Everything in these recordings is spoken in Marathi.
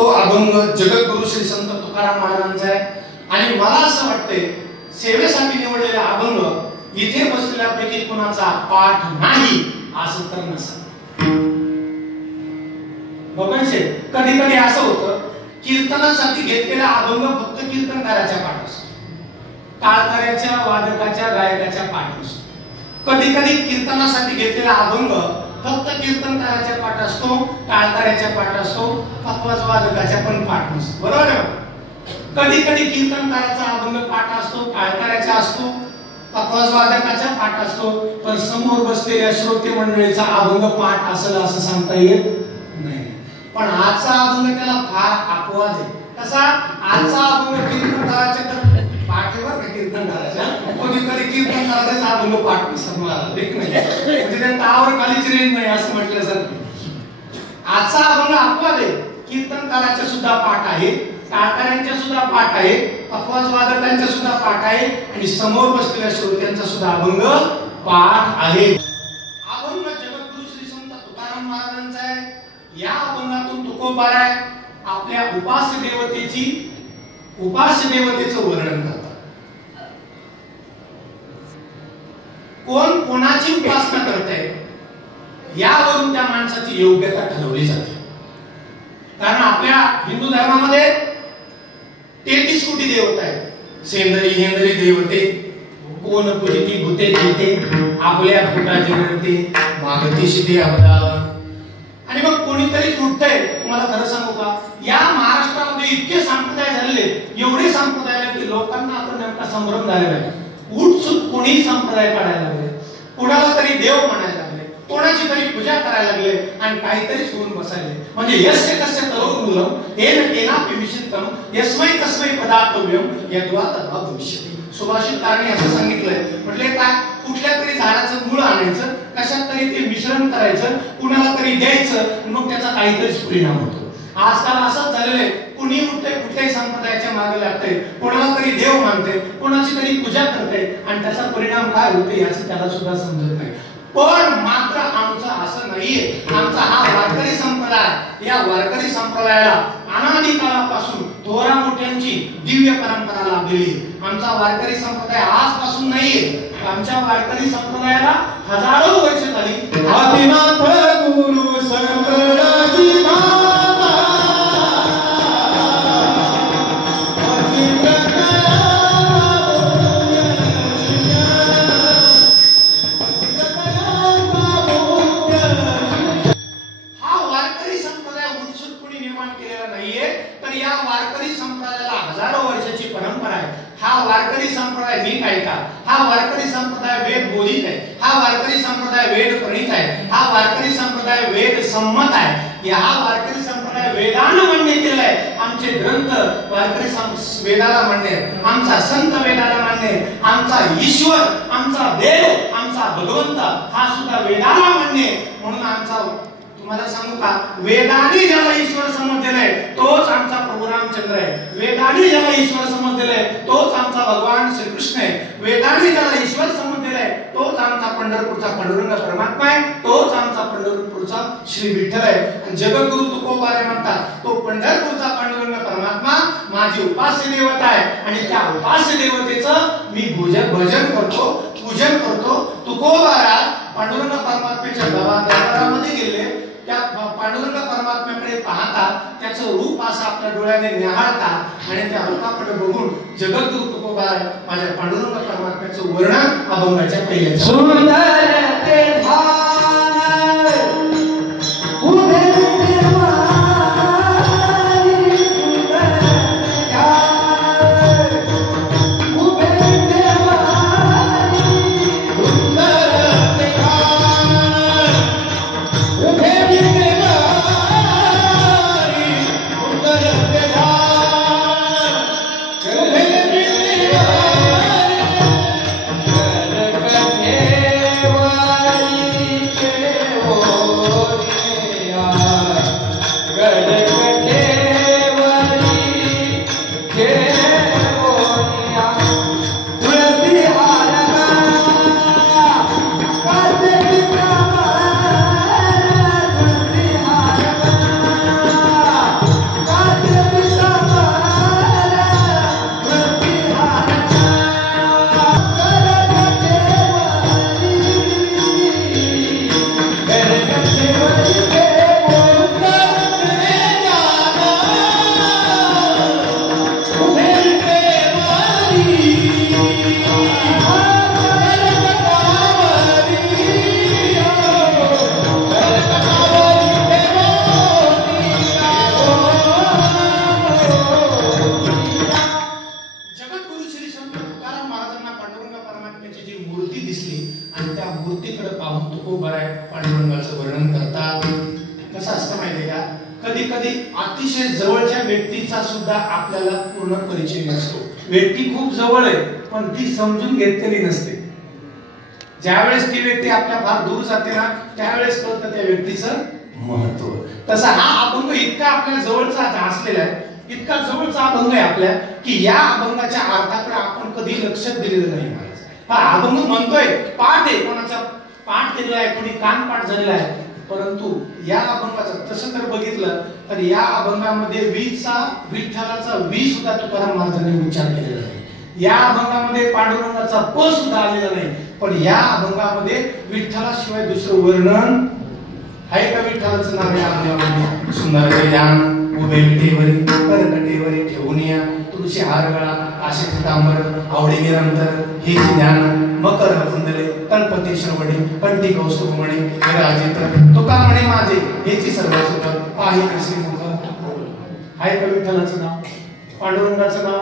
तो अभंग जगद्गुरु श्री संत तुकाराम महाराजांचा आहे. आणि मला असं वाटतंय सेवेसाठी निवडलेला अभंग इथे बसलेल्यापैकी कुणाचा पाठ नाही असं तर नसेल. कधी कधी असं होतं कीर्तनासाठी घेतलेला अभंग फक्त कीर्तनकाराच्या पाठ असतो, टाळकऱ्याच्या वादकाच्या गायकाच्या पाठ नसतो. कधी कधी कीर्तनासाठी घेतलेला अभंग फक्त कीर्तनकाराच्या पाठ असतो, टाळकऱ्याच्या पाठ असतो, पखवाज वादकाच्या पण पाठ नसतो. बरोबर आहे. कधी कधी कीर्तनकाराचा अभंग पाठ असतो, टाळकऱ्याचा असतो, पखवाज वादकाचा पाठ असतो, पण समोर बसलेल्या श्रोते मंडळीचा अभंग पाठ असेल असं सांगता येत नाही. पण आजचा अभंग त्याला फार अपवाद आहे. कसा? आजचा अभंग कीर्तनकाराच्या पाठेवर का कीर्तनकाराच्या कधी कीर्तनकाराचा अभंग पाठ नसतो एक नाही, म्हणजे त्या टावर खालीच रेंज नाही असं म्हटलं सर. आजचा अभंग अपवाद आहे. कीर्तनकाराच्या सुद्धा पाठ आहे, टाळकऱ्यांच्या सुद्धा पाठ आहे, पखवाज वादकांच्या सुद्धा पाठ आहे आणि समोर बसलेल्या श्रोत्यांचा सुद्धा अभंग पाठ आहे. अभंग जगद्गुरु श्री संत तुकाराम महाराजांचा आहे. या अभंगातून तुकोबाराय आपल्या उपास्य देवतेचं वर्णन करतात. कोण कोणाची उपासना करते यावरून त्या माणसाची योग्यता ठरवली जाते. कारण आपल्या हिंदू धर्मामध्ये 33 कोटी देवता आहेत. सेंदरी हेंदरी देवते, कोण पुरिती भूते देते, आपल्या फुटाची रडते, मागती शिते अबदावा. आणि मग कोणीतरी उठतंय. तुम्हाला खरं सांगू का, या महाराष्ट्रामध्ये इतके संप्रदाय झाले, एवढे संप्रदाय की लोकांना आता नेमका संभ्रम झालेला आहे. उठसूट कोणी संप्रदाय काढायला लागले, कोणाला तरी देव म्हणायला लागले, कोणाची तरी पूजा करायला लागले आणि काहीतरी सोडून बसायले. म्हणजे यस्य कस्य तरो मूलम येन केनापि विचित्रम यस्मै तस्मै पदार्थव्यम यद्वा तद्वा भविष्यति. सुभाषितकारांनी असं सांगितलंय. म्हटले काय, कुठल्या तरी झाडाचं मूळ आणायचं, कशात तरी ते मिश्रण करायचं, कुणाला तरी द्यायचं, मग त्याचा काहीतरी परिणाम होतो. आजकाल असंच झालेलं आहे. कुणी उठते कुठल्याही संप्रदायाच्या मागे लागते, कोणाला तरी देव मानते, कोणाची तरी पूजा करते आणि त्याचा परिणाम काय होते याचं त्याला सुद्धा समजत नाही. पण मात्र आमचं असं नाहीये. आमचा हा वारकरी संप्रदाय, या वारकरी संप्रदायाला अनादी काळापासून थोरा मोठ्यांची दिव्य परंपरा लाभलेली आहे. आमचा वारकरी संप्रदाय आजपासून नाहीये. आमच्या वारकरी संप्रदायाला हजारो वर्ष झाली. आदिनाथ गुरु संप्रदायाची हा वारकरी संप्रदाय वेद बोधित आहे. हा वारकरी संप्रदाय वेद प्रणीत आहे. हा वारकरी संप्रदाय वेद संमत आहे. या वारकरी संप्रदाय वेदानं मान्य केलेला आहे. आमचे ग्रंथ वारकरी वेदाला मान्य आहे. आमचा संत वेदाला मान्य आहे. आमचा ईश्वर, आमचा देव, आमचा भगवंत हा सुद्धा वेदाला मान्य आहे. म्हणून आमचा तुम्हाला सांगू का, वेदाने ज्याला ईश्वर समजलेला आहे तोच आमचा प्रभू रामचंद्र आहे. वेदाने ज्याला ईश्वर समजलेला आहे तोच आमचा भगवान श्रीकृष्ण आहे. वेदाने ज्याला ईश्वर समजलेला आहे तोच आमचा पंढरपूरचा पांडुरंग परमात्मा आहे. तोच आमचा पंढरपूरचा श्री विठ्ठल आहे. जगद्गुरु तुकोबाराय म्हणतात, तो पंढरपूरचा पांडुरंग परमात्मा माझी उपास्य देवता आहे आणि त्या उपास्य देवतेचं मी भजन करतो, पूजन करतो. तुकोबाराय पांडुरंग परमात्म्याच्या दरबारामध्ये गेले. त्या पांडुरंग परमात्म्याकडे पाहता, त्याचं रूप असं आपल्या डोळ्याने निहाळता आणि त्या रूपाकडे बघून जगद्गुरु तुकोबाराय माझ्या पांडुरंग परमात्म्याचं वर्णन अभंगाच्या पहिल्या सुंदर ते Bye. अतिशय जवळच्या व्यक्तीचा सुद्धा आपल्याला पूर्ण परिचय नसतो. व्यक्ती खूप जवळ आहे पण ती समजून घेतलेली नसते. ज्यावेळेस ती व्यक्ती आपल्या फार दूर जाते ना त्यावेळेस कळतं त्या व्यक्तीचं महत्व. तसा हा अभंग इतका आपल्या जवळचा असलेला आहे, इतका जवळचा अभंग आहे आपल्या की या अभंगाच्या अर्थाकडे आपण कधी लक्ष दिलेलं नाही. हा अभंग म्हणतोय, पाठ आहे, कोणाचा पाठ केलेला आहे, कोणी कान पाठ झालेला आहे, परंतु या अभंगाचं तसं तर बघितलं तर या अभंगामध्ये विठ्ठलाचा वी सुद्धा तुकाराम महाराजांनी उच्चार केलेला नाही. या अभंगामध्ये पांडुरंगाचा प सुद्धा आलेला नाही. पण या अभंगामध्ये विठ्ठलाशिवाय दुसरं वर्णन आहे का? विठ्ठलाचं नाव या अभंगामध्ये सुंदर ध्यान उभे विटेवरी करकटेवरी ठेवून या तुळशी हार गळा आशे पितांबर आवडी निरंतर हे ध्यान मकर कुंडले गणपती श्रवणी कंठी कौस्तुभमणी विराजित तुका म्हणे माझे हेची सर्व सुख पाहि कसे मुख. आहे का विठ्ठलाचं नाव, पांडुरंगाचं नाव?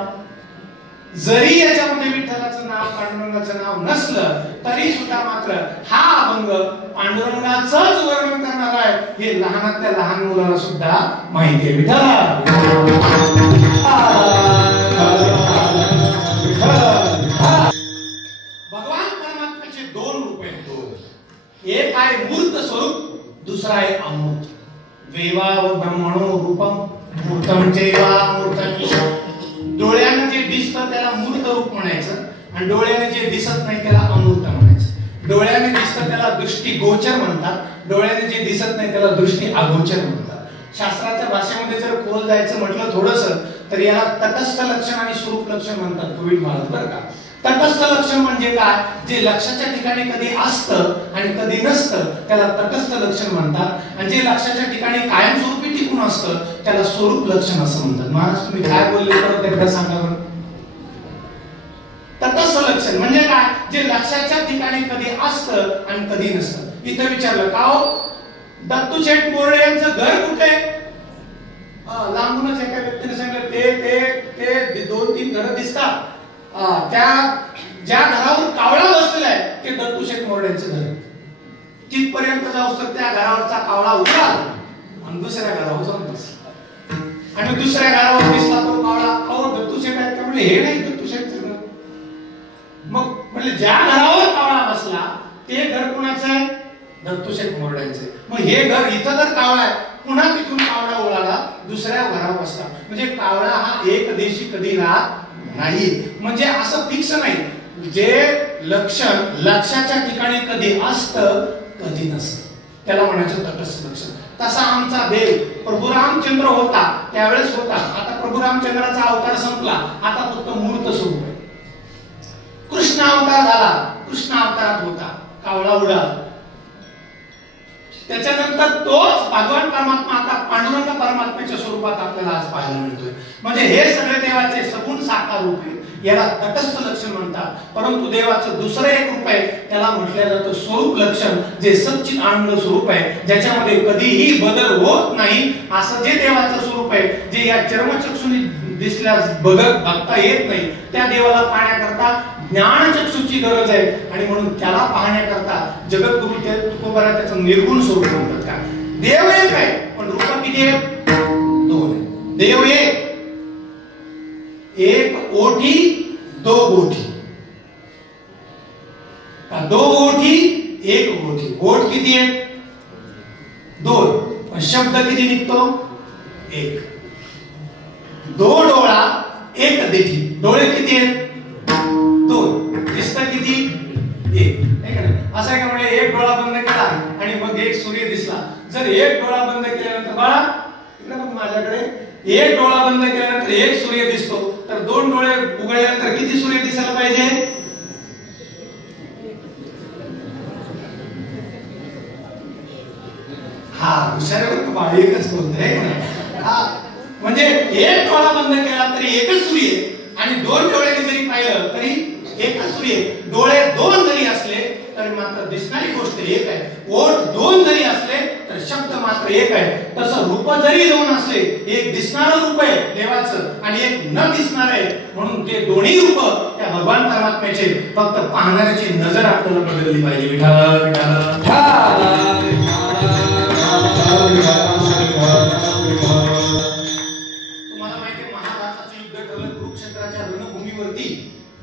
जरी याच्यामध्ये विठ्ठलाचं नाव पांडुरंगाचं नाव नसलं तरी सुद्धा मात्र हा अभंग पांडुरंगाचंच वर्णन करणार आहे हे लहानातल्या लहान मुलाला सुद्धा माहिती आहे. विठ्ठल भगवान परमात्म्याचे दोन रूप आहेत. दोन, एक आहे मूर्त स्वरूप, दुसरा आहे अमूर्त. वेवा व ब्रह्मणो रूपम मूर्तम चैवा मूर्तम. डोळ्याने जे दिसतं त्याला मूर्त रूप म्हणायचं आणि डोळ्याने जे दिसत नाही त्याला अमूर्त म्हणायचं. डोळ्याने दिसतं त्याला दृष्टी गोचर म्हणतात, डोळ्याने जे दिसत नाही त्याला दृष्टी अगोचर म्हणतात. शास्त्राच्या भाषेमध्ये जर खोल जायचं म्हटलं थोडंसं तर याला तटस्थ लक्षण आणि स्वरूप लक्षण म्हणतात. गोविंद महाराज बरं का. तटस्थ लक्षण म्हणजे काय? जे लक्षाच्या ठिकाणी कधी असतं आणि कधी नसतं त्याला तटस्थ लक्षण म्हणतात, आणि जे लक्षाच्या ठिकाणी कायमस्वरूपी टिकून असतं त्याला स्वरूप लक्षण असं म्हणतात. महाराज तुम्ही काय बोलले परत एकदा सांगा बरं. तटस्थ लक्षण म्हणजे काय? जे लक्षाच्या ठिकाणी कधी असतं आणि कधी नसतं. इथं विचारलं का हो दत्तू शेठ बोर्डे यांचं घर कुठे? लांबूनच एका व्यक्तीने सांगितलं ते 2-3 घरं दिसतात, त्या ज्या घरावर कावळा बसलेला आहे ते दत्तू शेठ मोरड्यांचं घर. तिथपर्यंत जाऊस तर त्या घरावरचा कावळा उठला आणि दुसऱ्या घरावर जाऊन बसला, आणि दुसऱ्या घरावर दिसला तो कावळा, अहो दत्तू शेठ आहेत का? म्हणजे हे नाही दत्तू शेठचं घर. मग म्हणजे ज्या घरावर कावळा बसला ते घर कुणाचं आहे? दत्तू शेठ मोरड्यांचं. मग हे घर इथं जर कावळा आहे पुन्हा तिथून कावळा उडाला दुसऱ्या घरावर बसला, म्हणजे कावळा हा एक देशी कधी राहत नाही. म्हणजे असं फिक्स नाही. जे लक्षण लक्षाच्या ठिकाणी कधी असतं कधी नसतं त्याला म्हणायचं तटस्थ लक्षण. तसा आमचा देव प्रभू रामचंद्र होता त्यावेळेस होता, आता प्रभू रामचंद्राचा अवतार संपला, आता फक्त मूर्त स्वरूप आहे. कृष्ण अवतार झाला, कृष्ण अवतारात होता, कावळा उडाला. त्याच्यानंतर तोच भगवान परमात्मा आता पांडुरंग परमात्म्याच्या स्वरूपात आपल्याला आज पाहायला मिळतोय. म्हणजे हे सगळे देवाचे सगुण साकार रूप आहे, याला तटस्थ लक्षण म्हणतात. परंतु देवाचं दुसरं एक रूप आहे त्याला म्हटलं जातं स्वरूप लक्षण, जे सच्चित आनंद स्वरूप आहे, ज्याच्यामध्ये कधीही बदल होत नाही असं जे देवाचं स्वरूप आहे, जे या चर्मचक्षुनी दिसल्यास बघता येत नाही, त्या देवाला पाहण्याकरता ज्ञानचक्षुची गरज आहे. आणि म्हणून त्याला पाहण्याकरता जगद्गुरु तुकोबारा त्याचं निर्गुण स्वरूप म्हणतात. का देव एक आहे पण रूप किती आहेत? 2 आहे. देव एक ओठी 2 गोठी, 2 ओठी 1 गोठी. ओठ किती आहेत? 2. पण शब्द किती निघतो? 1. 2 डोळा 1 देठी. डोळे किती आहेत? 2. दिसतं किती? 1. असं आहे का? म्हणजे एक डोळा बंद केला आणि मग एक सूर्य दिसला. जर एक डोळा बंद केल्यानंतर बाळा इकडे बघ माझ्याकडे, एक डोळा बंद केल्यानंतर एक सूर्य दिसतो, तर 2 डोळे उघडल्यानंतर किती सूर्य दिसायला पाहिजे? हा हुशार बाळ एकच बोलतोय. हा म्हणजे एक डोळा बंद केला तरी एकच सूर्य आणि 2 डोळ्यांनी जरी पाहिलं तरी एकच सूर्य. डोळे 2 जरी असले तरी मात्र दिसणारी गोष्ट एक आहे. ओठ 2 जरी असले तर शब्द मात्र एक आहे. तसं रूप जरी 2 असले, एक दिसणारं रूप आहे देवाचं आणि एक न दिसणार आहे, म्हणून ते दोन्ही रूप त्या भगवान परमात्म्याचे. फक्त पाहणाऱ्याची नजर आपल्याला बदलली पाहिजे. विठ्ठल विठ्ठल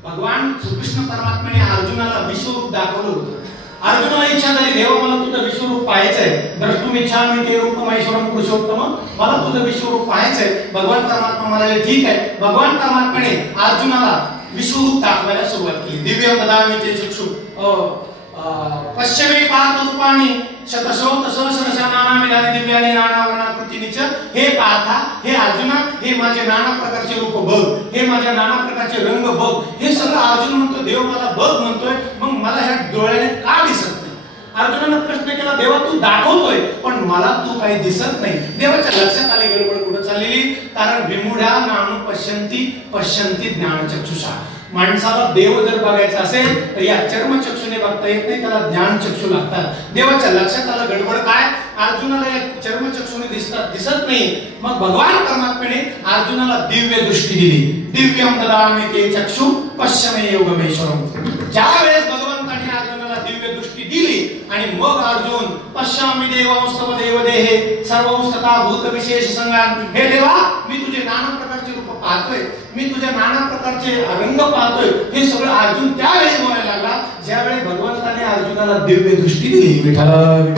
भगवान श्रीकृष्ण परमात्म्याने अर्जुनाला विश्वरूप दाखवलं होतं. अर्जुनाला इच्छा झाली, देवा मला तुझं विश्वरूप पाहायचंय. द्रष्टुमिच्छामि ते रूपमैश्वरं पुरुषोत्तम, मला तुझं विश्वरूप पाहायचंय. भगवान परमात्मा म्हणाले ठीक आहे. भगवान परमात्म्याने अर्जुनाला विश्वरूप दाखवायला सुरुवात केली. दिव्यं ददामि ते चक्षु पश्चिमे पार्थ रूपाणि शतशो सहस्रशः नानाविधानि दिव्यानि नानावर्णाकृतीनि च. हे पार्था, हे अर्जुना, हे माझे नाना प्रकारचे रूप बघ, हे माझ्या नाना प्रकारचे रंग बघ. हे सगळं अर्जुन म्हणतो, देव मला बघ म्हणतोय, मग मला ह्या डोळ्याने का दिसत नाही? अर्जुनाने प्रश्न केला, देवा तू दाखवतोय पण मला तू काही दिसत नाही. देवाच्या लक्षात आले गडबड कुठं चाललेली. कारण विमुढा नानु पश्यन्ति पश्यन्ति ज्ञानचक्षुषा. माणसाला देव जर बघायचा असेल तर या चर्मचक्षुने बघता येत नाही, त्याला ज्ञानचक्षु लागतात. देवाच्या लक्षात आलं गडबड काय, अर्जुनाला या चर्मचक्षुने दिसत नाही. मग भगवान परमात्म्याने अर्जुनाला दिव्य दृष्टी दिली. दिव्यं ददामि ते चक्षु पश्यमे योगमेश्वरम. ज्यावेळेस भगवंताने अर्जुनाला दिव्य दृष्टी दिली आणि मग अर्जुन पश्यामि देवांस्तव देवदेहे सर्वंस्तता भूत विशेष संगान. हे देवा, मी तुझे नाना प्रकारचे रूप पाहतोय, मी तुझ्या नाना प्रकारचे रंग पाहतोय. हे सगळं अर्जुन त्यावेळी बोलायला लागला ज्यावेळी भगवंताने अर्जुनाला दिव्य दृष्टी दिली. विठ्ठल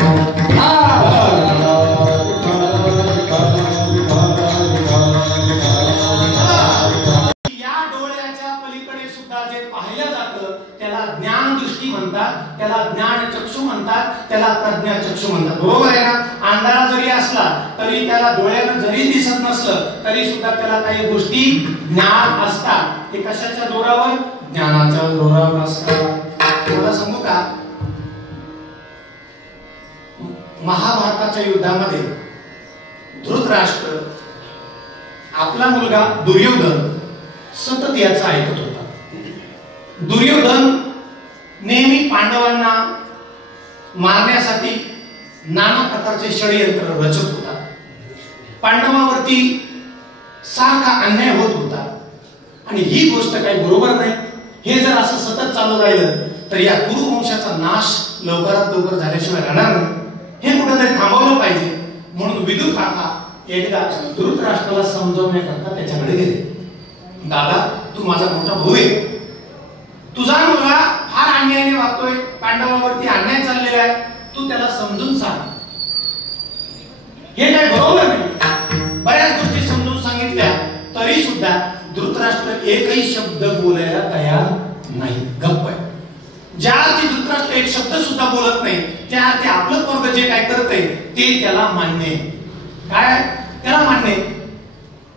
या डोळ्याच्या पलीकडे सुद्धा जे पाहिलं जातं त्याला ज्ञान दृष्टी म्हणतात, त्याला ज्ञान चक्षु म्हणतात, त्याला प्रज्ञा चक्षु म्हणतात. बरोबर आहे ना? अंधारा जरी असला तरी त्याला डोळ्यानं जरी दिसत नसलं तरी सुद्धा त्याला काही गोष्टी ज्ञान असतात. ते कशाच्या जोरावर? ज्ञानाच्या जोरावर असतात. मला सांगू का, महाभारताच्या युद्धामध्ये धृतराष्ट्र आपला मुलगा दुर्योधन सतत याचं ऐकत होता. दुर्योधन नेहमी पांडवांना मारण्यासाठी नाना प्रकारचे षडयंत्र रचत होता. पांडवांवरती सारखा अन्याय होत होता आणि ही गोष्ट काही बरोबर नाही. हे जर असं सतत चालू राहिलं तर या कुरुवंशाचा नाश लवकरात लवकर झाल्याशिवाय राहणार नाही. हे कुठेतरी थांबवलं पाहिजे. म्हणून विदुर काका एकदा धृतराष्ट्राला समजवण्याकरता त्याच्याकडे गेले. दादा, तू माझा मोठा भाऊ आहे, तुझा मुलगा फार अन्यायाने वागतोय, पांडवांवरती अन्याय चाललेला आहे, तू त्याला समजून सांग. हे काय बरोबर नाही. बऱ्याच गोष्टी समजून सांगितल्या तरी सुद्धा धृतराष्ट्र एकही शब्द बोलायला तयार नाही, गप्प आहे. ज्या अर्थी धृतराष्ट्र एक शब्द सुद्धा बोलत नाही त्या अर्थी आपलं पोरग जे काय करतंय ते त्याला मान्य आहे. काय त्याला मान्य आहे?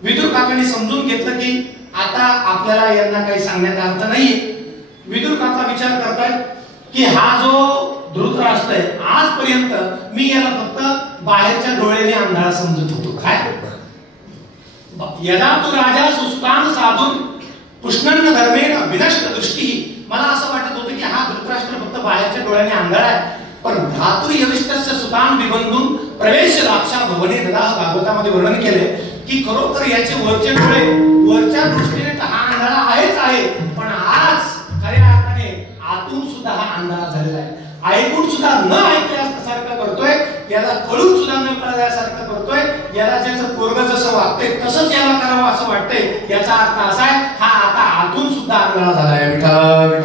विदुर काकांनी समजून घेतलं की आता आपल्याला यांना काही सांगण्याचा अर्थ नाहीये. विदुर काका विचार करतायत की हा जो धृतराष्ट्र आहे आजपर्यंत मी याला फक्त बाहेरच्या डोळ्याने अंधारा समजत होतो. काय यदा तू राजा सुस्तान साधून कृष्णन धर्मेण विनष्ट दृष्टी. मला असं वाटत होतं की हा धृतराष्ट्र फक्त बाहेरच्या डोळ्याने अंधारा आहे. पण धातु यविष्टस्य सुतान विबंधून प्रवेश राक्षा भवने ददा. भागवतामध्ये वर्णन केले की खरोखर याचे वरचे डोळे वरच्या दृष्टीने तर हा अंधारा आहेच आहे, पण आज खऱ्या अर्थाने आतून सुद्धा हा अंधारा झालेला आहे. ऐकून सुद्धा न ऐकल्यासारखं करतोय, याला कळून सुद्धा न कळल्यासारखं करतोय. याला ज्याचं पोरग जसं वागतंय तसंच याला करावं असं वाटतंय. याचा अर्थ असा आहे हा आता आतून सुद्धा अंधारा झालाय. कारण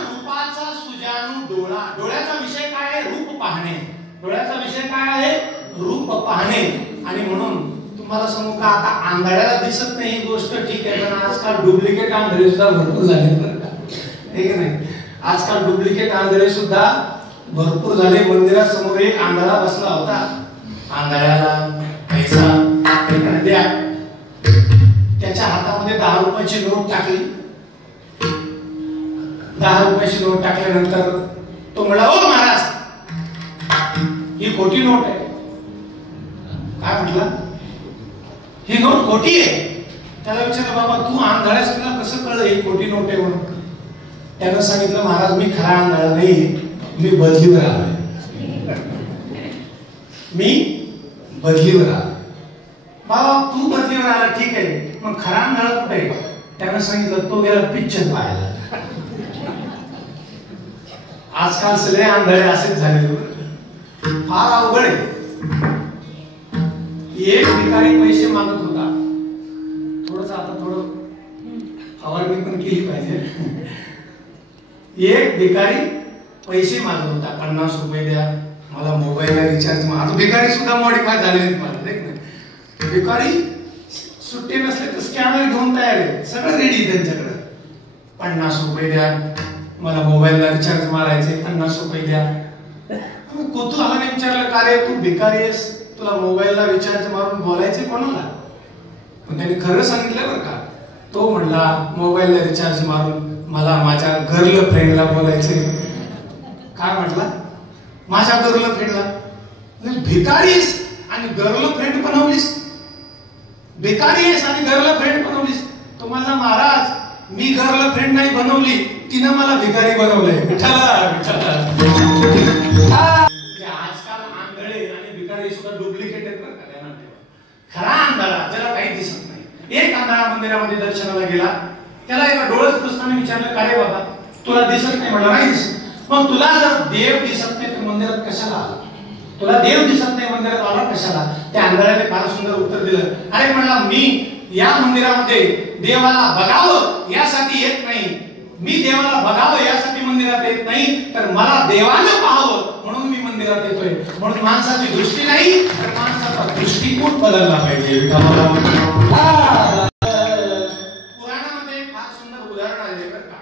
रूपाचा सुजाणू डोळा. डोळ्याचा विषय काय आहे? रूप पाहणे. डोळ्याचा विषय काय आहे? रूप पाहणे. आणि म्हणून तुम्हाला सांगू का, आता आंधळ्याला दिसत नाही ही गोष्ट ठीक आहे, पण आजकाल डुप्लिकेट आंधळे सुद्धा भरपूर झाले बरं का, हे की नाही? आजकाल डुप्लिकेट आंधळे सुद्धा भरपूर झाले. मंदिरासमोर एक आंधळा बसला होता. आंधळ्याला पैसा द्या. त्याच्या हातामध्ये 10 रुपयाची नोट टाकली. 10 रुपयाची नोट टाकल्यानंतर तो म्हणला, ओ महाराज, ही खोटी नोट आहे. काय म्हटला? ही नोट खोटी आहे. त्याला विचारलं, बाबा तू आंधळास, तुला कसं कळलं ही खोटी नोट आहे म्हणून? त्यानं सांगितलं, महाराज मी खरा आंधळा नाही, मी बदलीवर आलोय. मी बदलीवर आलो. बाबा तू बदलीवर आला ठीक आहे, मग खरा आंधळा कुठे? त्यानं सांगितलं, तो गेला पिक्चर पाहायला. आजकाल सगळे आंधळे असेच झाले. फार अवघड आहे. एक भिकारी पैसे मागत होता. थोडंसं आता थोडं फवारणी केली पाहिजे. एक भिकारी पैसे मागत होता, 50 रुपये द्या मला मोबाईलला रिचार्ज. आता भिकारी सुद्धा मॉडिफाय झालेले मला. भिकारी सुट्टे नसले तर स्कॅनर घेऊन तयार आहे, सगळं रेडी त्यांच्याकडे. 50 रुपये द्या मला मोबाईलला रिचार्ज मारायचे, 50 रुपये द्या. कुतूहलाने विचारलं, का रे तू भिकारी आहेस, तुला मोबाईलला रिचार्ज मारून बोलायचे कोणाला? पण त्याने खरं सांगितलं बरं का. तो म्हणला मोबाईलला रिचार्ज मारून मला माझ्या गर्ल फ्रेंडला बोलायचे. काय म्हटला? माझ्या गर्ल फ्रेंडला. भिकारीस आणि गर्ल फ्रेंड बनवलीस, भिकारी आहेस आणि गर्ल फ्रेंड बनवलीस. तुम्हाला महाराज मी गर्ल फ्रेंड नाही बनवली, तिनं मला भिकारी बनवलंय. आजकाल आंधळे आणि भिकारी सुद्धा डुप्लिकेट आहेत बरं का. त्यांना खरा आंधळा ज्याला काही दिसत नाही. एक आंधळा मंदिरामध्ये दर्शनाला गेला, त्याला एका डोळस पुस्तकाने विचारलं, का रे बाबा तुला दिसत नाही? म्हणलं नाही दिसत. मग तुला जर देव दिसत नाही तर मंदिरात कशाला आला? तुला देव दिसत नाही मंदिरात आला कशाला? त्या आंधळ्याने फार सुंदर उत्तर दिलं. अरे म्हणला मी या मंदिरामध्ये देवाला बघावं यासाठी येत नाही, मी देवाला बघावं यासाठी मंदिरात येत नाही, तर मला देवाला पाहावं म्हणून मी मंदिरात येतोय. म्हणून माणसाची दृष्टी नाही तर माणसाचा दृष्टिकोन बदलला पाहिजे. पुराणामध्ये फार सुंदर उदाहरण आहे बरं का.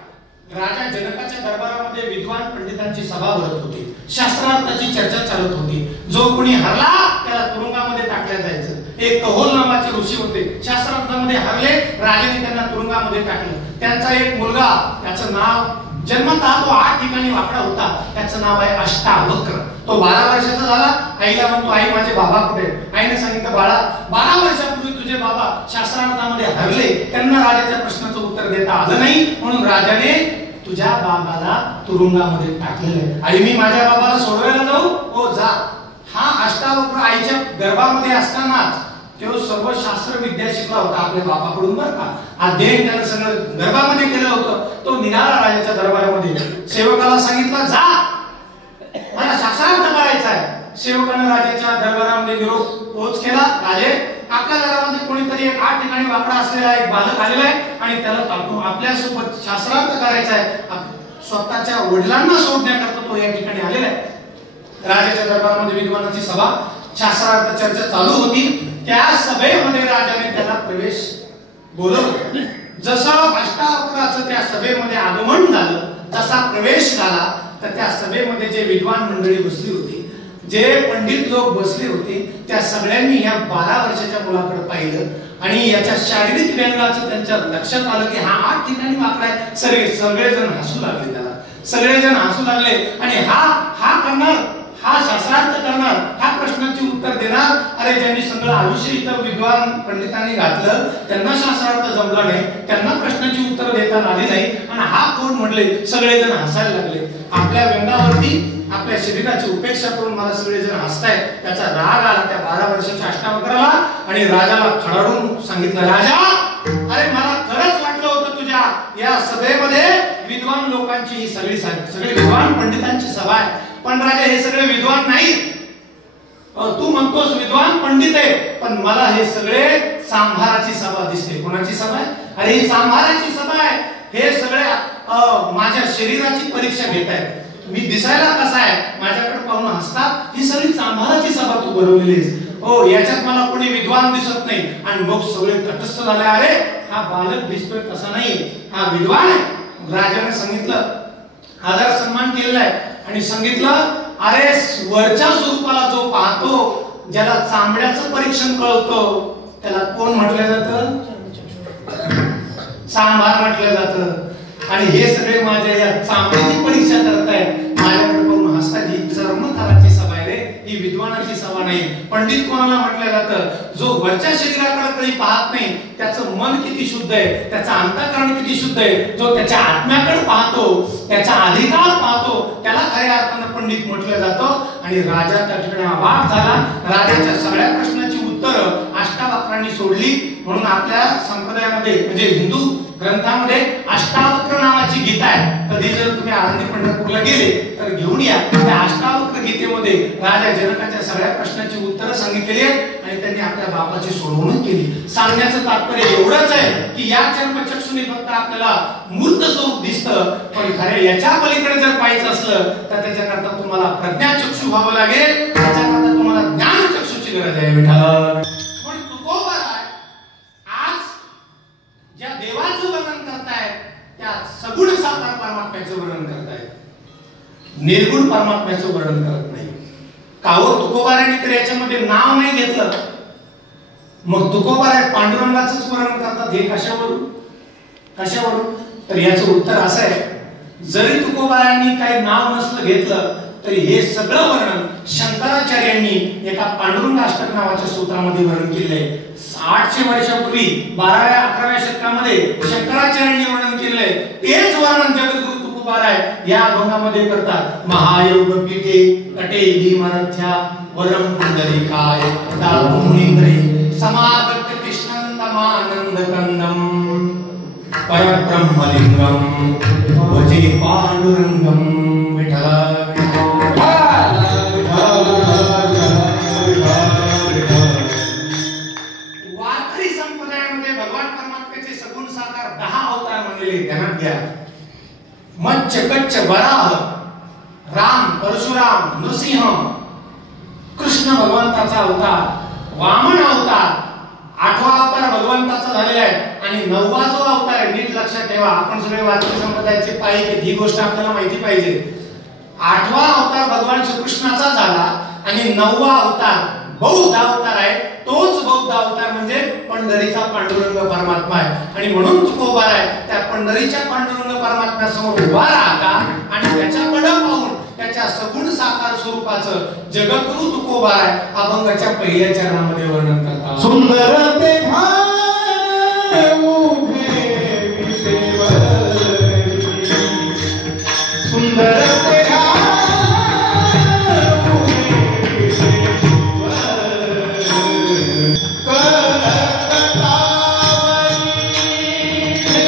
राजा जनकाच्या दरबारामध्ये विद्वान पंडितांची सभा भरत होती, शास्त्रार्थाची चर्चा चालत होती. जो कोणी हरला त्याला तुरुंगामध्ये टाकल्या जायचं. एक कहोल नावाचे ऋषी होते, शास्त्रार्थामध्ये हरले, राजाने त्यांना तुरुंगामध्ये टाकलं. त्यांचा एक मुलगा, त्याचं नाव जन्मतः तो 8 ठिकाणी वाकडा होता, त्याचं नाव आहे अष्टावक्र. तो 12 वर्षाचा झाला. आईला म्हणतो, आई माझे बाबा कुठे? आईने सांगितलं, बाळा 12 वर्षापूर्वी तुझे बाबा शास्त्रार्थामध्ये हरले, त्यांना राजाच्या प्रश्नाचं उत्तर देता आलं नाही, म्हणून राजाने तुझ्या बाबाला तुरुंगामध्ये टाकलेलं. आई मी माझ्या बाबाला सोडवायला जाऊ? हो जा. हा अष्टावक्र आईच्या गर्भामध्ये असतानाच तो सर्व शास्त्र विद्या शिकला होता आपल्या बापाकडून बरं का. अध्ययन त्यानं सगळं गर्भामध्ये केलं होतं. तो निघाला राजाच्या दरबारामध्ये. सेवकाला सांगितलं, जा मला शास्त्रार्थ करायचा आहे. सेवकाने राजाच्या दरबारामध्ये निरोप पोच केला. राजे आपल्या घरामध्ये कोणीतरी एक 8 ठिकाणी वाकडा असलेला एक बालक आलेला आहे आणि त्याला ताटून आपल्या सोबत शास्त्रार्थ करायचा आहे. स्वतःच्या वडिलांना सोडण्याकरता तो या ठिकाणी आलेला आहे. राजाच्या दरबारामध्ये विद्वानाची सभा, शास्त्रार्थ चर्चा चालू होती. त्या सभेमध्ये राजाने त्याला प्रवेश बोलवलं. जसं अष्टावक्राचं त्या सभेमध्ये आगमन झालं, जसा प्रवेश झाला, तर त्या सभेमध्ये जे विद्वान मंडळी बसली होती, जे पंडित लोक बसले होते, त्या सगळ्यांनी या 12 वर्षाच्या मुलाकडे पाहिलं आणि याच्या शारीरिक व्यंगाचं त्यांच्या लक्षात आलं की हा 8 ठिकाणी वाकडा आहे. सगळेजण हसू लागले त्याला, सगळेजण हसू लागले. आणि हा करणार, हा शास्त्रार्थ करणार, हा प्रश्नाची उत्तर देणार. अरे ज्यांनी सगळं आयुष्य इथं विद्वान पंडितांनी घातलं, त्यांना शास्त्रार्थ जमला नाही, त्यांना प्रश्नाची उत्तर देता आली नाही, आणि हा कोण म्हणले? सगळेजण हसायला लागले. आपल्या व्यंगावरती आपल्या शरीराची उपेक्षा करून मला सगळेजण हसतायत. त्याचा राग आला त्या 12 वर्षाच्या अष्टावक्राला आणि राजाला खडाडून सांगितलं, राजा अरे मला खरंच वाटलं होतं तुझ्या या सभेमध्ये विद्वान लोकांची ही सगळी विद्वान पंडितांची सभा आहे, पण राजा हे सगळे विद्वान नाही. तू म्हणतोस विद्वान पंडित आहे, पण मला हे सगळे सांभाराची सभा दिसते. कोणाची सभा आहे? अरे ही सांभाराची सभा आहे. हे सगळे माझ्या शरीराची परीक्षा घेत आहेत. मी दिसायला कसा आहे माझ्याकडे पाहून हसतात. ही सगळी सांभाराची सभा तू बनवलेली आहेस. हो याच्यात मला कोणी विद्वान दिसत नाही. आणि मग सगळे तटस्थ झाले. अरे हा बालक दिसतोय तसा नाही, हा विद्वान आहे. राजाने सांगितलं, आदर सन्मान केलेला आहे आणि सांगितलं, अरे वरच्या स्वरूपाला जो पाहतो, ज्याला चांबड्याचं परीक्षण कळतं, त्याला कोण म्हटलं जातं? सांभार म्हटलं जातं. आणि हे सगळे माझ्या या चांबड्याची परीक्षा करतायत, माझ्याकडे पाहून हसतात. ही चर्मकाराची सभा आहे रे, ही विद्वानाची सभा नाही. पंडित कोणाला म्हटलं जातं? जो वरच्या शरीराकडे कधी पाहत नाही, त्याचं मन किती शुद्ध आहे, त्याचं अंतःकरण किती शुद्ध आहे, जो त्याच्या आत्म्याकडे पाहतो, त्याचा अधिकार पाहतो, त्याला खऱ्या अर्थानं पंडित म्हटलं जातं. आणि राजा त्या ठिकाणी अवाक झाला. राजाच्या सगळ्या प्रश्नाची उत्तरं अष्टावक्रांनी सोडली. म्हणून आपल्या संप्रदायामध्ये म्हणजे हिंदू ग्रंथामध्ये अष्टावक्र नावाची गीता आहे. कधी जर तुम्ही आळंदी पंढरपूरला गेले तर घेऊन या. त्या अष्टावक्र गीतेमध्ये राजा जनकाच्या सगळ्या प्रश्नाची उत्तरं सांगितलेली आहेत आणि त्यांनी आपल्या बापाची सोडवणूक केली. सांगण्याचं तात्पर्य एवढंच आहे की या चर्मचक्षुने फक्त आपल्याला मूर्त स्वरूप दिसतं, पण खरे याच्या पलीकडे जर पाहायचं असलं तर त्याच्याकरता तुम्हाला प्रज्ञाचक्षु व्हावं लागेल, त्याच्याकरता तुम्हाला ज्ञानचक्षुची गरज आहे. विठ्ठल पण तुकोबाराय आज ज्या देवाचं वर्णन करतायत त्या सगुण साकार परमात्म्याचं वर्णन करतायत, निर्गुण परमात्म्याचं वर्णन करत नाही. कावो तुकोबाराने तर याच्यामध्ये नाव नाही घेतलं, मग तुकोबाराय पांडुरंगाचंच वर्णन करतात. हे कशावरून कशावरून? तर याचं उत्तर असं आहे, जरी तुकोबारांनी काही नाव नसलं घेतलं तरी हे सगळं वर्णन शंकराचार्यांनी एका पांडुरंग अष्टक नावाच्या सूत्रामध्ये वर्णन केलंय. 800 वर्षापूर्वी 12व्या 11व्या शतकामध्ये शंकराचार्यांनी वर्णन केलंय. तेच वर्णन जगद्गुरु तुकोबाराय या अभंगामध्ये करतात. महायोग पीठे कटे भीमरथ्या वरम पुंडलिकाय मुनींद्रे समागत कृष्णन्तमानंद कंदम परब्रह्मलिंगम भजे पांडुरंगम. विठ्ठल वारकरी संप्रदायामध्ये भगवान परमात्म्याचे सगुण साकार 10 अवतार म्हणलेले ध्यानात घ्या. मच्छ कच्छ वराह, राम परशुराम नृसिंह, कृष्ण भगवंताचा अवतार, वामन अवतार, 8वा अवतार भगवंताचा झालेला आहे आणि 9वा जो अवतार आहे, नीट लक्षात ठेवा. आपण सगळे वारकरी संप्रदायाचे पाहिजे, ही गोष्ट आपल्याला माहिती पाहिजे. 8वा अवतार भगवान श्रीकृष्णाचा झाला आणि 9वा अवतार बौद्ध अवतार आहे. तोच बौद्ध अवतार म्हणजे पंढरीचा पांडुरंग परमात्मा आहे. आणि म्हणून तुकोबाराय त्या पंढरीच्या पांडुरंग परमात्म्यासमोर उभा राहता आणि त्याच्याकडे पाहून त्याच्या सगुण साकार स्वरूपाचं जगद्गुरु तुकोबाराय अभंगाच्या पहिल्या चरणामध्ये वर्णन करतात. सुंदर ते भान उभे विटेवरी, सुंदर ते भान उभे विटेवरी,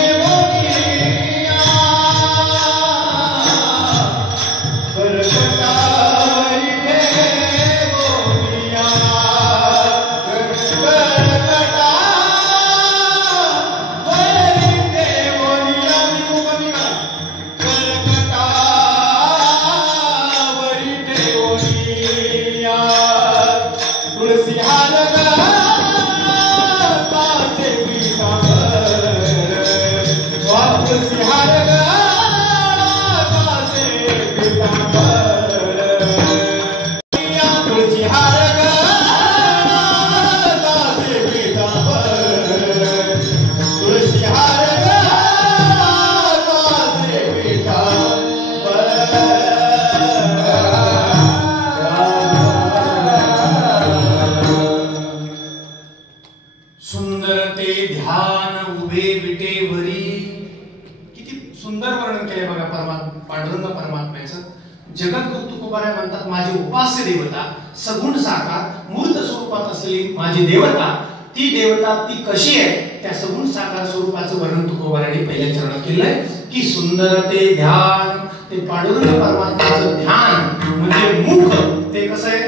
जगद्गुरु तुकोबाराय म्हणतात, माझी उपास्य देवता सगुण साकार मूर्त स्वरूपात असलेली माझी देवता, ती देवता ती कशी आहे त्या सगुण साकार स्वरूपाचं वर्णन तुकोबारायांनी पहिल्या चरणात केलंय की सुंदर ते ध्यान, ते पांडुरंग परमात्म्याचं ध्यान म्हणजे मुख ते कसं आहे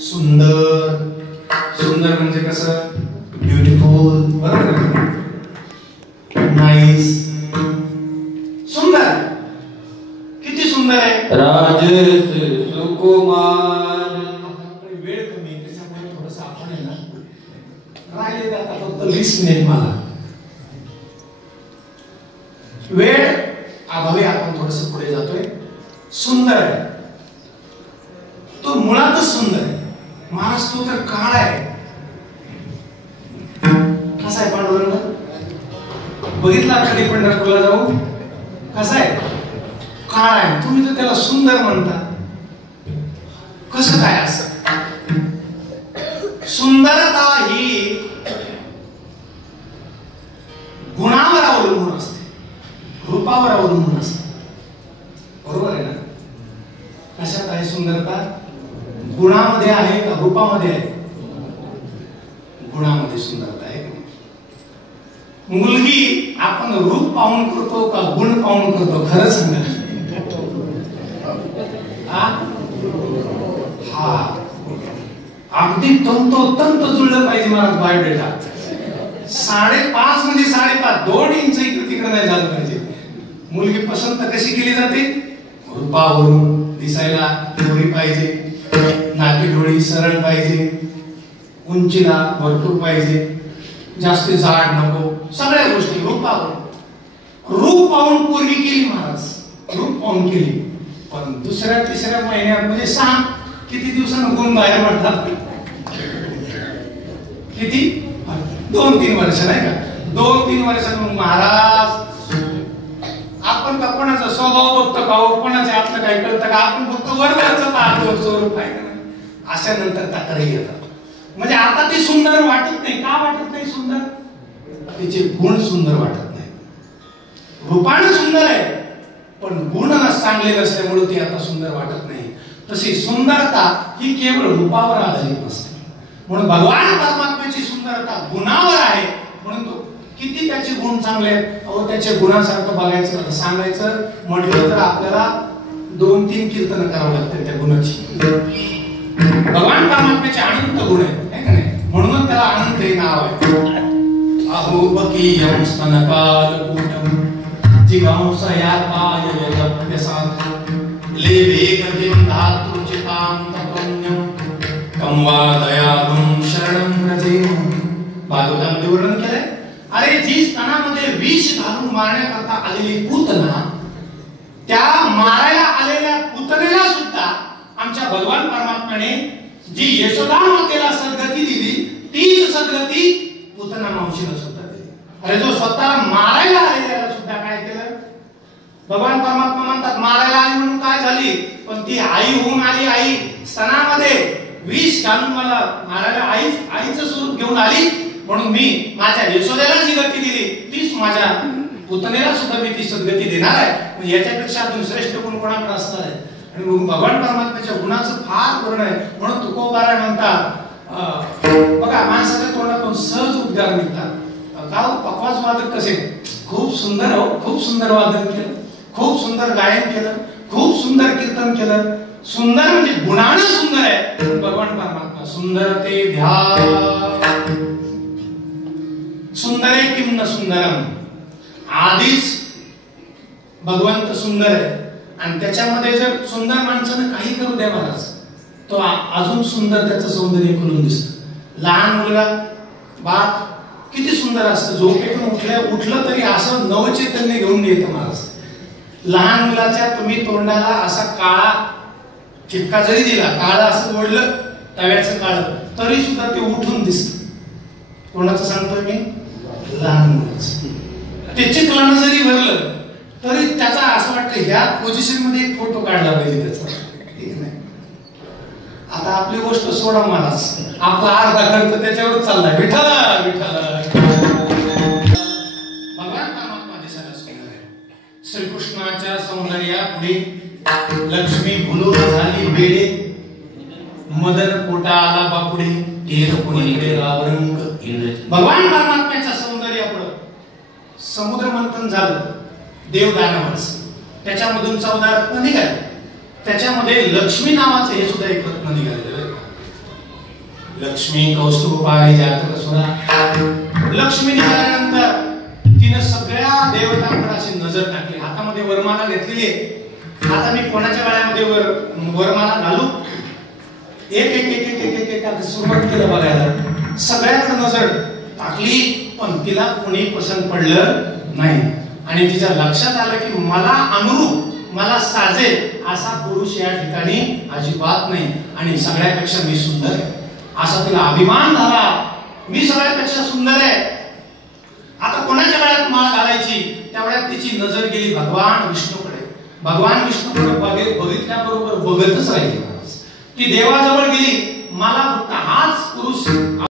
सुंदर. सुंदर म्हणजे कसं ब्युटिफुल, बरोबर, नाईस, सुंदर. किती सुंदर आहे, राजस सुकुमार. वेळ कमी त्याच्यामुळे थोडंसं आपण आहे ना राहिले आता फक्त लिस्ट नाही, मला वेळ अभावी आपण थोडस पुढे जातोय. सुंदर आहे तो, मुळातच सुंदर आहे. महाराज तो तर काळा आहे. कसा आहे पांडुरंग, बघितला कधी पंढरपूरला जाऊ, कसा आहे, काळा आहे. तुम्ही तर त्याला सुंदर म्हणता, कसं काय असं? सुंदरता ही गुणावर अवलंबून असते, रूपावर अवलंबून असते, बरोबर आहे ना? कशात आहे सुंदरता? गुणामध्ये आहे का रूपामध्ये आहे? गुणामध्ये सुंदरता आहे. मुलगी आपण रूप पाहून करतो का गुण पाहून करतो? खरं सांगा. हा अगदी तंतोतंत जुळलं पाहिजे महाराज बायोडेटा. 5.5 म्हणजे 5.5, 2 इंच इकडे तिकडे नाही झालं पाहिजे. मुलगी पसंत कशी केली जाते? रूपावरून. दिसायला गोरी पाहिजे, नाकी डोळी सरळ पाहिजे, उंचीला भरपूर पाहिजे, जास्त जाड नको, सगळ्या गोष्टी रूपावरून. रूप पाहून पोरगी केली महाराज, रूप पाहून केली. पण दुसऱ्या तिसऱ्या महिन्यात म्हणजे सांग किती दिवसानं गुण बाहेर पडतात? किती? 2-3 वर्ष नाही का? 2-3 वर्षांनी महाराज आपण का कोणाचा स्वभाव बघतो का? कोणाचे आपलं काय कळतं का? आपण फक्त वरवरचं पाहतो, स्वरूप आहे का नाही? अशा नंतर तक्रारी येतात. म्हणजे आता ती सुंदर वाटत नाही. का वाटत नाही सुंदर? तिचे गुण सुंदर वाटत नाही. रूपाने सुंदर आहे पण गुण चांगले नसल्यामुळे ती आता सुंदर वाटत नाही. तशी सुंदरता ही केवळ रूपावर आधारित नसते. म्हणून भगवान परमात्म्याची सुंदरता गुणावर आहे. म्हणून तो किती त्याचे गुण चांगले आहेत. अहो त्याच्या गुणासारखं बघायचं सांगायचं म्हटलं तर आपल्याला 2-3 कीर्तन करावं लागतं त्या गुणाची. भगवान परमात्म्याचे अनंत गुण आहेत है का नाही? म्हणून त्याला अनंत हे नाव आहे. अहो बकीयं स्तनकालकूटं जिगांसयापाय यजप्यसात् लेवेगतिं धातृचितां तत्वन्यं तं वा दयालुं शरणं व्रजेम. भागवतामध्ये वर्णन केलंय. अरे जी स्तनामध्ये विष घालून मारण्याकरता आलेली पूतना, त्या मारायला आलेल्या पूतनेला सुद्धा आमच्या भगवान परमात्म्याने जी यशोदा मातेला सद्गती दिली तीच सद्गती पूतना मावशीला सुद्धा दिली. अरे जो स्वतः मारायला आलेल्याला सुद्धा काय केलं? भगवान परमात्मा म्हणतात मारायला आली म्हणून काय झाली? पण ती आई होऊन आली. आई स्तनामध्ये विष घालून मला मारायला आईचं स्वरूप घेऊन आली. म्हणून मी माझ्या यशोदेला जी गती दिली तीच माझ्या पुतनेला सुद्धा मी ती सद्गती देणार आहे. याच्यापेक्षा अजून श्रेष्ठ गुण कोणाकडे असणार आहे? आणि भगवान परमात्म्याच्या गुणाचं फार पूर्ण आहे. म्हणून तुकोबाराय म्हणतात बघा माणसाच्या तोंडातून सहज उद्गार निघतात. का पकवाज वादक कसे? खूप सुंदर हो, खूप सुंदर वादन केलं, खूप सुंदर गायन केलं, खूप सुंदर कीर्तन केलं. सुंदर म्हणजे गुणानं सुंदर आहे भगवान परमात्मा. सुंदर ते ध्यान सुंदरे किम न सुंदरम. आधीच भगवंत सुंदर आहे आणि त्याच्यामध्ये जर सुंदर माणसानं काही करू द्या महाराज तो अजून सुंदर त्याचं सौंदर्य खुलून दिसतं. लहान मुलगा बाळ किती सुंदर असतं. झोपेतून उठलं तरी असं नवचैतन्य घेऊन येतं महाराज. लहान मुलाच्या तुम्ही तोंडाला असा काळा चिपका जरी दिला, काळा असं ओढलं तव्याचं काळ तरी सुद्धा ते उठून दिसतं. कोणाचं सांगतोय मी? लहान मुलाचं. ते चिखलानं जरी भरलं तरी त्याचा असं वाटतं ह्या पोझिशन मध्ये एक फोटो काढला पाहिजे त्याचा. ठीक नाही? आता आपली गोष्ट सोडा महाराज, आपला अर्धा खर्च त्याच्यावर चाललाय. विठ्ठल विठ्ठल. भगवान परमात्मा दिसायला सुंदर आहे. श्रीकृष्णाच्या सौंदर्यापुढे लक्ष्मी भुलूर झाली बेडे, मदन पोटा आला बापुडे, केर कुणीकडे रावरंग. भगवान परमात्म्याच्या सौंदर्यापुढे समुद्र मंथन झालं. देव दानवच त्याच्यामधून 14 रत्न निघाले. त्याच्यामध्ये लक्ष्मी नावाचं हे सुद्धा एक रत्न निघालेलं. लक्ष्मी कौस्तुभ पारिजातक सुरा. लक्ष्मी निघाल्यानंतर तिने सगळ्या देवतांकडे अशी नजर टाकली. हातामध्ये वरमाला घेतलेली आहे. आता मी कोणाच्या गळ्यामध्ये वरमाला घालू? एक एक एक एक एक एक सुरुवात केलं बघायला. सगळ्याकडे नजर टाकली पण तिला कोणी पसंत पडलं नाही. आणि तिच्या लक्षात आलं की मला अनुरूप मला साजेल असा पुरुष या ठिकाणी अजिबात नाही आणि सगळ्यापेक्षा मी सुंदर आहे असा तिला अभिमान झाला. मी सगळ्यापेक्षा सुंदर आहे. आता कोणाच्या गळ्यात माळ घालायची? तेवढ्यात तिची नजर गेली भगवान विष्णूकडे. भगवान विष्णूकडे बघितल्याबरोबर बघतच राहिली. ती देवाजवळ गेली. मला फक्त हाच पुरुष